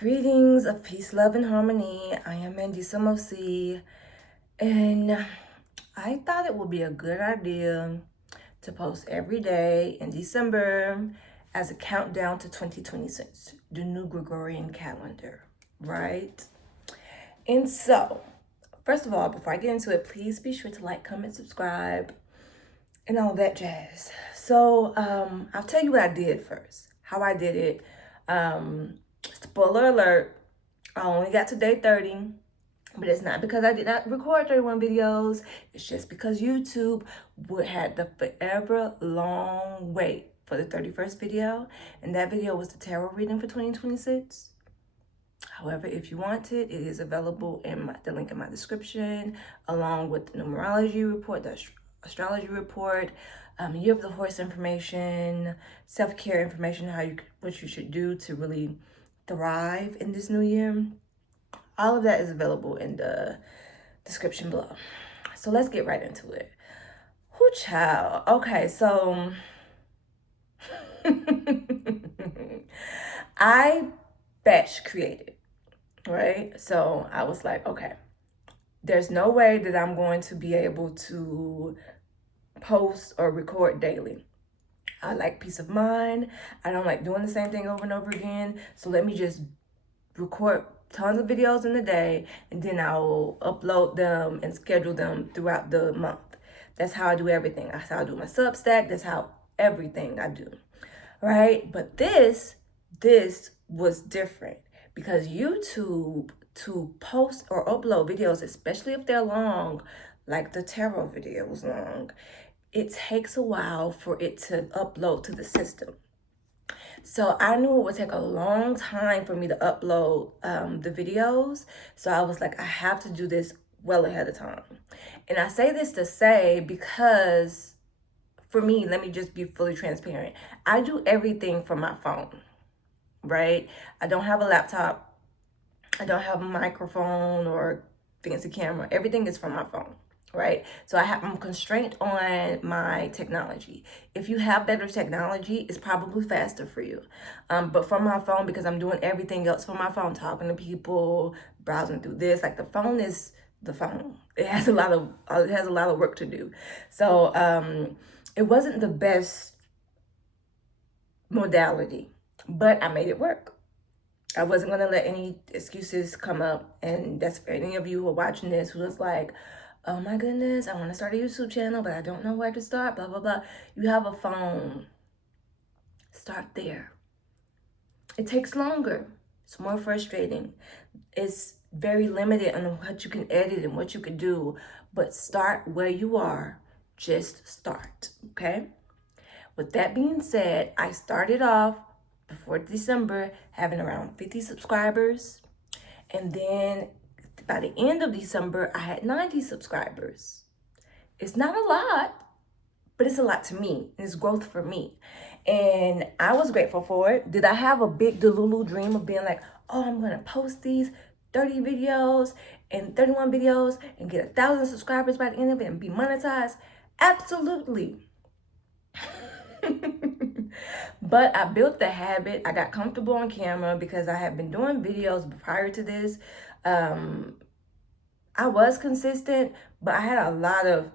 Greetings of peace, love, and harmony. I am Mandy Samosi, and I thought it would be a good idea to post every day in December as a countdown to 2026, the new Gregorian calendar, right? And so, first of all, before I get into it, please be sure to like, comment, subscribe, and all that jazz. So, I'll tell you what I did first, how I did it. Spoiler alert, I only got to day 30, but it's not because I did not record 31 videos. It's just because YouTube had the forever long wait for the 31st video, and that video was the tarot reading for 2026. However, if you want it, it is available in the link in my description, along with the numerology report, the astrology report, year of the horse information, self-care information, what you should do to really thrive in this new year. All of that is available in the description below. So let's get right into it. Whoo, child. Okay, so I batch created, right? So I was like, okay, there's no way that I'm going to be able to post or record daily. I like peace of mind. I don't like doing the same thing over and over again. So let me just record tons of videos in a day, and then I'll upload them and schedule them throughout the month. That's how I do everything. That's how I do my Substack. That's how everything I do, right? But this was different because YouTube, to post or upload videos, especially if they're long, like the tarot video was long, it takes a while for it to upload to the system. So I knew it would take a long time for me to upload the videos. So I was like, I have to do this well ahead of time. And I say this to say, because for me, let me just be fully transparent. I do everything from my phone, right? I don't have a laptop. I don't have a microphone or fancy camera. Everything is from my phone. Right? So I'm constrained on my technology. If you have better technology, it's probably faster for you. But from my phone, because I'm doing everything else from my phone, talking to people, browsing through this, like the phone is the phone. It has a lot of work to do. So it wasn't the best modality, but I made it work. I wasn't gonna let any excuses come up, and that's for any of you who are watching this who is like, oh my goodness, I want to start a YouTube channel, but I don't know where to start, blah, blah, blah. You have a phone. Start there. It takes longer. It's more frustrating. It's very limited on what you can edit and what you can do, but start where you are. Just start, okay? With that being said, I started off before December having around 50 subscribers, and then by the end of December, I had 90 subscribers. It's not a lot, but it's a lot to me. It's growth for me. And I was grateful for it. Did I have a big Delulu dream of being like, oh, I'm going to post these 30 videos and 31 videos and get 1,000 subscribers by the end of it and be monetized? Absolutely. But I built the habit. I got comfortable on camera because I had been doing videos prior to this. I was consistent, but I had a lot of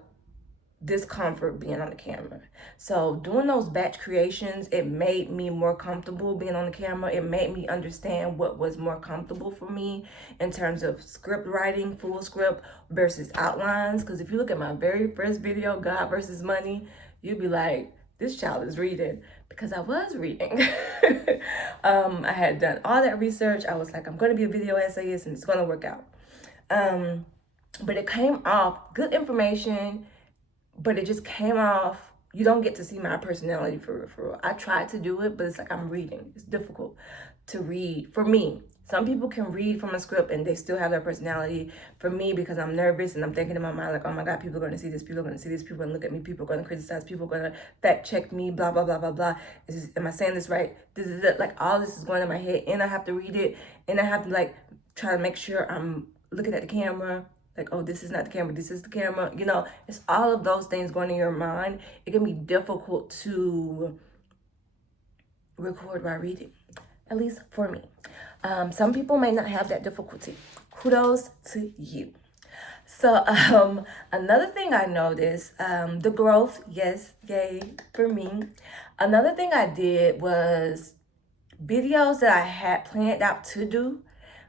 discomfort being on the camera. So doing those batch creations, it made me more comfortable being on the camera. It made me understand what was more comfortable for me in terms of script writing, full script versus outlines. Because if you look at my very first video, God versus Money, you'd be like, this child is reading, because I was reading. I had done all that research. I was like, I'm going to be a video essayist and it's going to work out. But it came off good information, but it just came off, you don't get to see my personality for real. I tried to do it, but it's like I'm reading. It's difficult to read for me. Some people can read from a script and they still have their personality. For me, because I'm nervous and I'm thinking in my mind, like, oh my God, people are going to see this, people are going to see this, people are going to look at me, people are going to criticize, people are going to fact check me, blah, blah, blah, blah, blah. Am I saying this right? Like all this is going in my head, and I have to read it, and I have to like try to make sure I'm looking at the camera, like, oh, this is not the camera, this is the camera. You know, it's all of those things going in your mind. It can be difficult to record while reading. at least for me. Some people may not have that difficulty. Kudos to you. So another thing I noticed, the growth, yes, yay for me. Another thing I did was videos that I had planned out to do.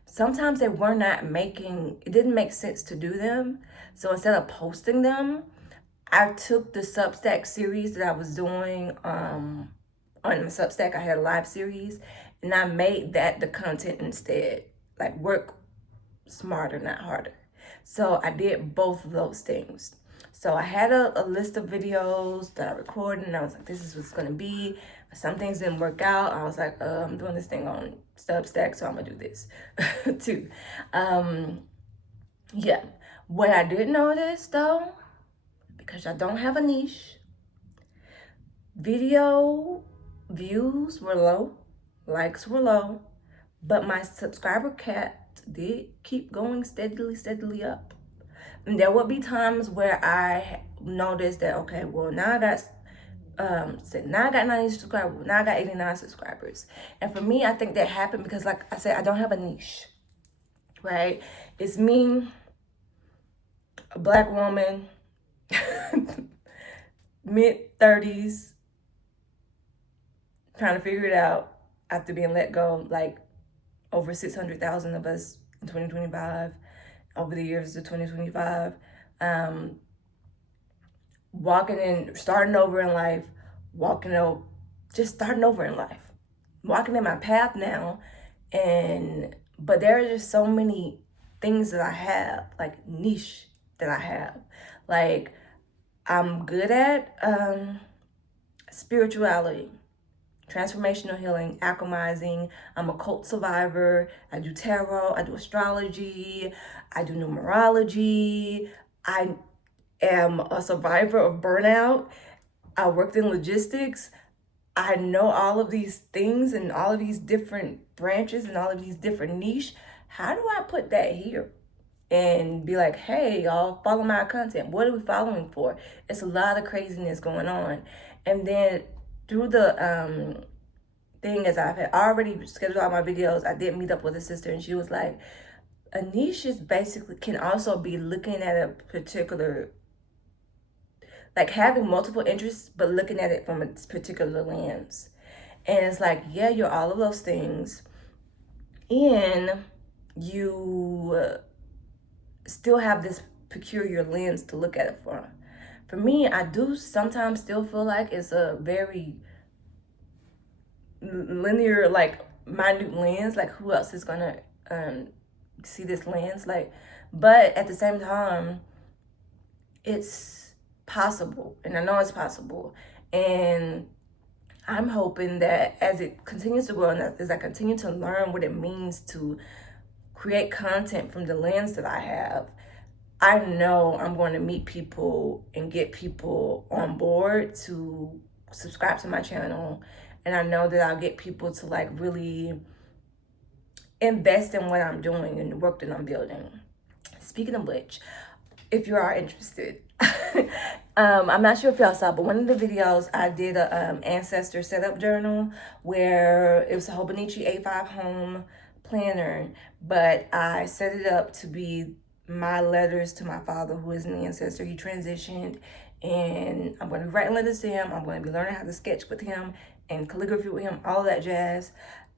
Sometimes they were not making, it didn't make sense to do them. So instead of posting them, I took the Substack series that I was doing on my Substack. I had a live series, and I made that the content instead. Like, work smarter, not harder. So I did both of those things. So I had a list of videos that I recorded, and I was like, this is what's going to be. Some things didn't work out. I was like, I'm doing this thing on Substack, so I'm going to do this too. Yeah. What I did notice, though, because I don't have a niche, video views were low, likes were low, but my subscriber count did keep going steadily up. And there would be times where I noticed that, okay, well, now I got 90 subscribers, now I got 89 subscribers. And for me, I think that happened because, like I said, I don't have a niche, right? It's me, a Black woman, mid-30s, trying to figure it out after being let go, like over 600,000 of us in 2025, over the years of 2025, starting over in life, starting over in life, walking in my path now. But there are just so many things that I have, like niche that I have. Like, I'm good at spirituality, transformational healing, alchemizing. I'm a cult survivor. I do tarot. I do astrology. I do numerology. I am a survivor of burnout. I worked in logistics. I know all of these things and all of these different branches and all of these different niche. How do I put that here? And be like, hey, y'all, follow my content. What are we following for? It's a lot of craziness going on. And then through the thing, as I've had already scheduled all my videos, I did meet up with a sister, and she was like, a niche is basically can also be looking at a particular, like having multiple interests, but looking at it from a particular lens. And it's like, yeah, you're all of those things, and you still have this peculiar lens to look at it from. For me, I do sometimes still feel like it's a very linear, like minute lens. Like, who else is gonna see this lens? Like, but at the same time, it's possible, and I know it's possible. And I'm hoping that as it continues to grow, and as I continue to learn what it means to create content from the lens that I have, I know I'm going to meet people and get people on board to subscribe to my channel. And I know that I'll get people to like really invest in what I'm doing and the work that I'm building. Speaking of which, if you are interested, I'm not sure if y'all saw, but one of the videos I did a ancestor setup journal where it was a Hobonichi A5 home planner, but I set it up to be my letters to my father, who is an ancestor. He transitioned, and I'm going to be writing letters to him. I'm going to be learning how to sketch with him and calligraphy with him, all that jazz.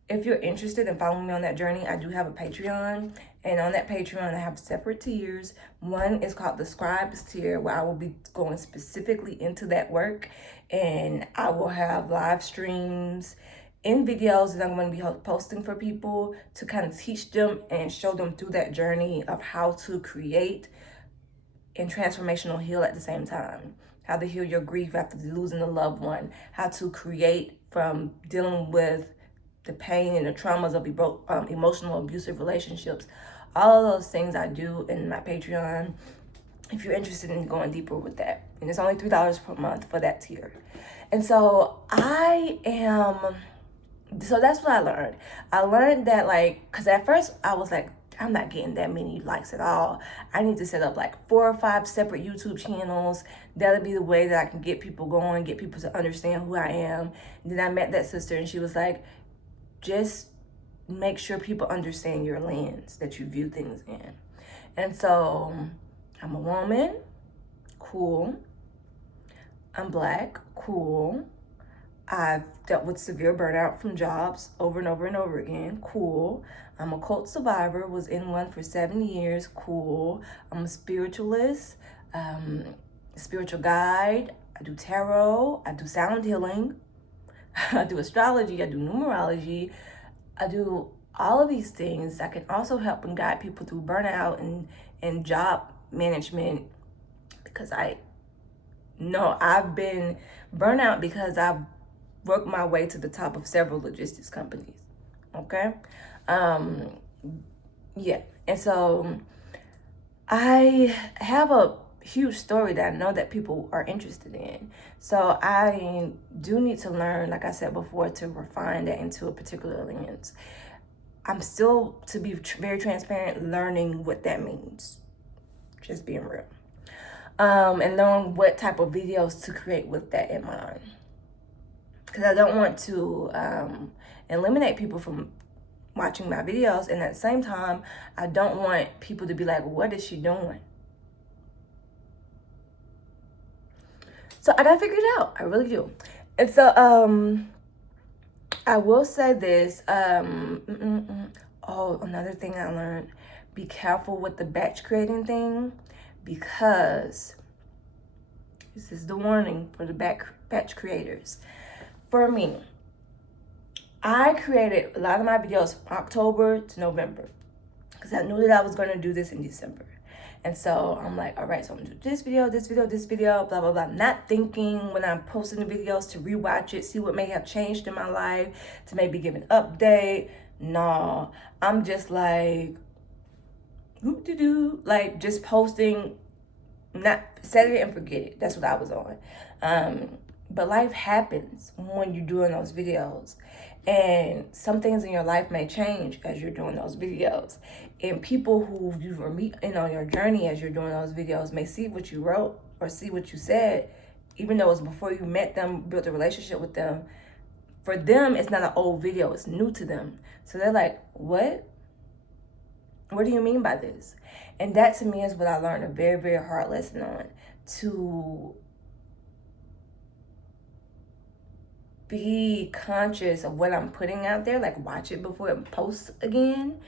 If you're interested in following me on that journey, I do have a Patreon, and on that Patreon, I have separate tiers. One is called the Scribes tier, where I will be going specifically into that work, and I will have live streams and videos that I'm going to be posting for people to kind of teach them and show them through that journey of how to create and transformational heal at the same time. How to heal your grief after losing a loved one. How to create from dealing with the pain and the traumas of emotional abusive relationships. All of those things I do in my Patreon, if you're interested in going deeper with that. And it's only $3 per month for that tier. And so so that's what I learned. I learned that, like, because at first I was like, I'm not getting that many likes at all. I need to set up like 4 or 5 separate YouTube channels. That'll be the way that I can get people going, get people to understand who I am. And then I met that sister, and she was like, just make sure people understand your lens that you view things in. And so I'm a woman, cool. I'm Black, cool. I've dealt with severe burnout from jobs over and over and over again, cool. I'm a cult survivor, was in one for 7 years, cool. I'm a spiritualist, spiritual guide. I do tarot, I do sound healing, I do astrology, I do numerology, I do all of these things. I can also help and guide people through burnout and job management, because I know I've been burnout because I've worked my way to the top of several logistics companies. Okay? Yeah. And so I have a huge story that I know that people are interested in. So I do need to learn, like I said before, to refine that into a particular lens. I'm still, to be very transparent, learning what that means. Just being real. And knowing what type of videos to create with that in mind. Because I don't want to eliminate people from watching my videos, and at the same time, I don't want people to be like, what is she doing? So I gotta figure it out. I really do. And so I will say this. Oh, another thing I learned: be careful with the batch creating thing, because this is the warning for the batch creators. For me, I created a lot of my videos from October to November, because I knew that I was going to do this in December. And so I'm like, all right, so I'm going to do this video, blah, blah, blah. Not thinking when I'm posting the videos to rewatch it, see what may have changed in my life, to maybe give an update. No, I'm just like, like just posting, not set it and forget it. That's what I was on. But life happens when you're doing those videos. And some things in your life may change as you're doing those videos. And people who you were meeting on your journey as you're doing those videos may see what you wrote or see what you said, even though it was before you met them, built a relationship with them. For them, it's not an old video, it's new to them. So they're like, what? What do you mean by this? And that to me is what I learned a very, very hard lesson on. To be conscious of what I'm putting out there, like watch it before it posts again.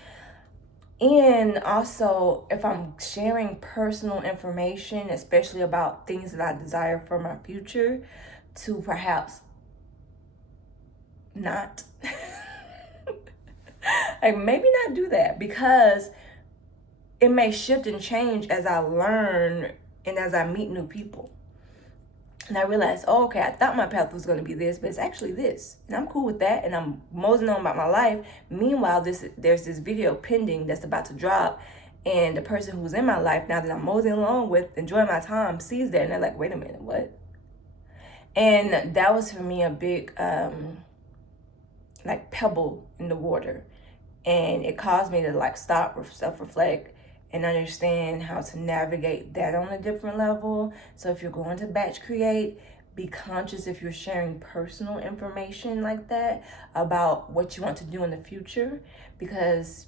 And also, if I'm sharing personal information, especially about things that I desire for my future, to perhaps not. Like maybe not do that, because it may shift and change as I learn and as I meet new people. And I realized, oh, okay, I thought my path was going to be this, but it's actually this. And I'm cool with that, and I'm moseying on about my life. Meanwhile, there's this video pending that's about to drop, and the person who's in my life now that I'm moseying along with, enjoying my time, sees that, and they're like, wait a minute, what? And that was for me a big, like pebble in the water. And it caused me to like stop, self-reflect, and understand how to navigate that on a different level. So if you're going to batch create, be conscious if you're sharing personal information like that about what you want to do in the future, because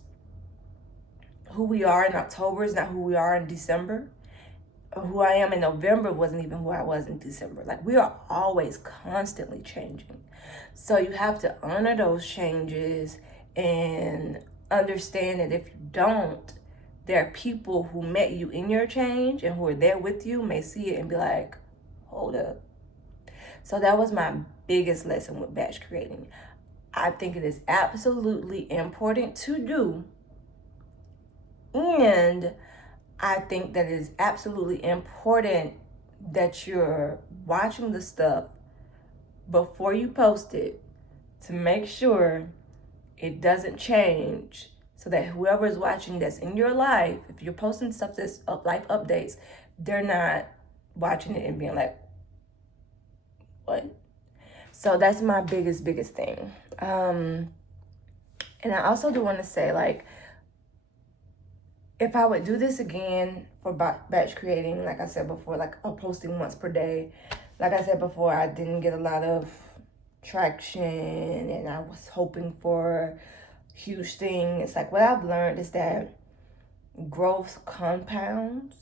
who we are in October is not who we are in December. Who I am in November wasn't even who I was in December. Like, we are always constantly changing. So you have to honor those changes and understand that if you don't, there are people who met you in your change and who are there with you may see it and be like, hold up. So that was my biggest lesson with batch creating. I think it is absolutely important to do. And I think that it is absolutely important that you're watching the stuff before you post it to make sure it doesn't change, so that whoever is watching that's in your life, if you're posting stuff that's life updates, they're not watching it and being like, what? So that's my biggest thing. And I also do want to say, like, if I would do this again for batch creating, like I said before, like I'm posting once per day. Like I said before, I didn't get a lot of traction, and I was hoping for huge thing. It's like what I've learned is that growth compounds,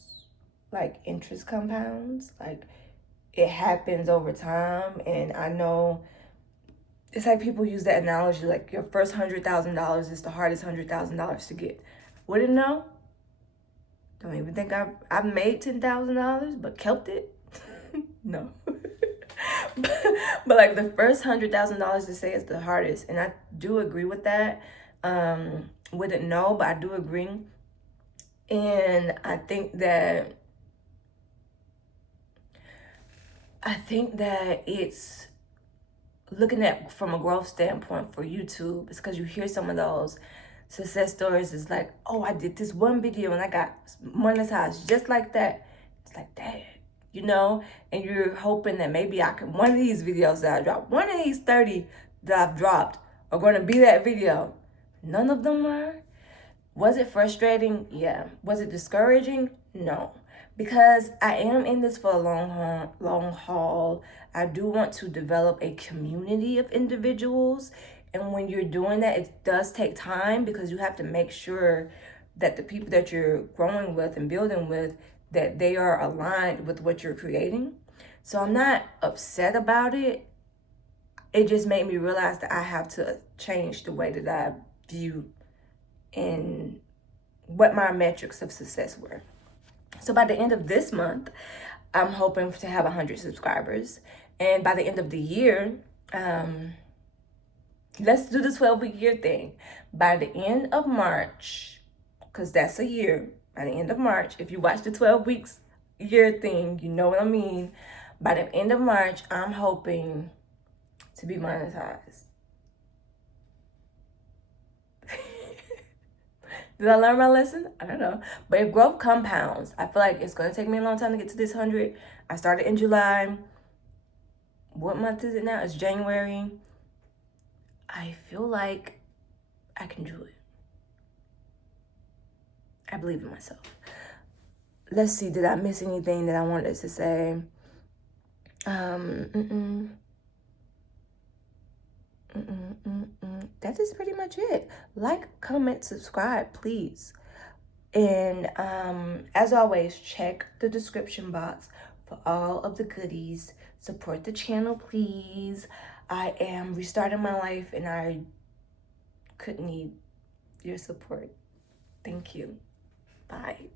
like interest compounds, like it happens over time. And I know it's like people use that analogy, like your first $100,000 is the hardest $100,000 to get. Wouldn't know. Don't even think I've made $10,000, but kept it. No. but like the first $100,000 to say is the hardest, and I do agree with that. Wouldn't know, but I do agree. And I think that it's looking at from a growth standpoint for YouTube. It's because you hear some of those success stories. It's like, oh, I did this one video and I got monetized just like that. It's like, dang, you know, and you're hoping that maybe I can, one of these videos that I dropped, one of these 30 that I've dropped are going to be that video. None of them were. Was it frustrating? Yeah. Was it discouraging? No. Because I am in this for a long haul. I do want to develop a community of individuals. And when you're doing that, it does take time because you have to make sure that the people that you're growing with and building with, that they are aligned with what you're creating. So I'm not upset about it. It just made me realize that I have to change the way that I view and what my metrics of success were. So by the end of this month, I'm hoping to have 100 subscribers. And by the end of the year, let's do the 12-week year thing. By the end of March, because that's a year, by the end of March, if you watch the 12 weeks year thing, you know what I mean. By the end of March, I'm hoping to be monetized. Did I learn my lesson? I don't know. But if growth compounds, I feel like it's going to take me a long time to get to this 100. I started in July. What month is it now? It's January. I feel like I can do it. I believe in myself. Let's see. Did I miss anything that I wanted to say? That is pretty much it. Like, comment, subscribe, please. And as always, check the description box for all of the goodies. Support the channel, please. I am restarting my life and I could need your support. Thank you. Bye.